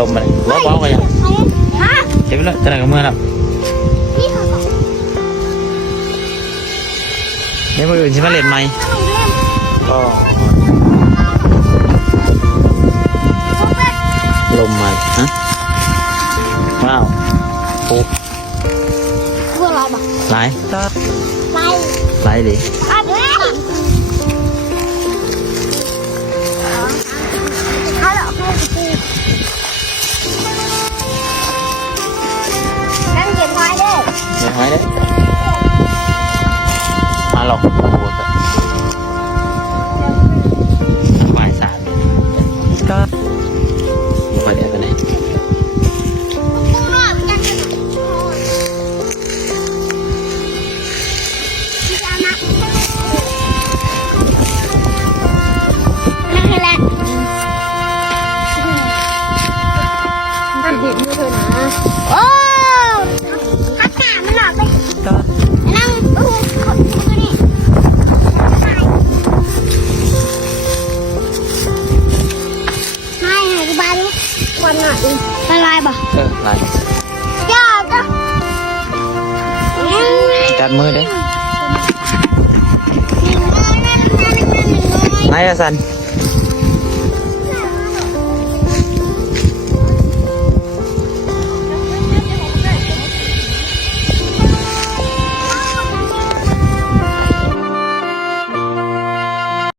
ลมมาเลยบอกกันยังเจ็บแล้วจะไหนกับมือแล้วเดี๋ยวมืออื่นใช่ไหมเล่นไหมก็ลมมาฮะว้าวโอ้พวกเราบอกไหลไหลดิเดี๋ยวหายเลยมาหรอกบ่ายสามก็ไปไหนไปไหนโอ้อากาศมันหนาวไปนั่งดูขดดูนี่ให้ที่บ้านควันหน่อยละลายบ่ลายยากจ้ะจัดมือเด้ไหนอะสัน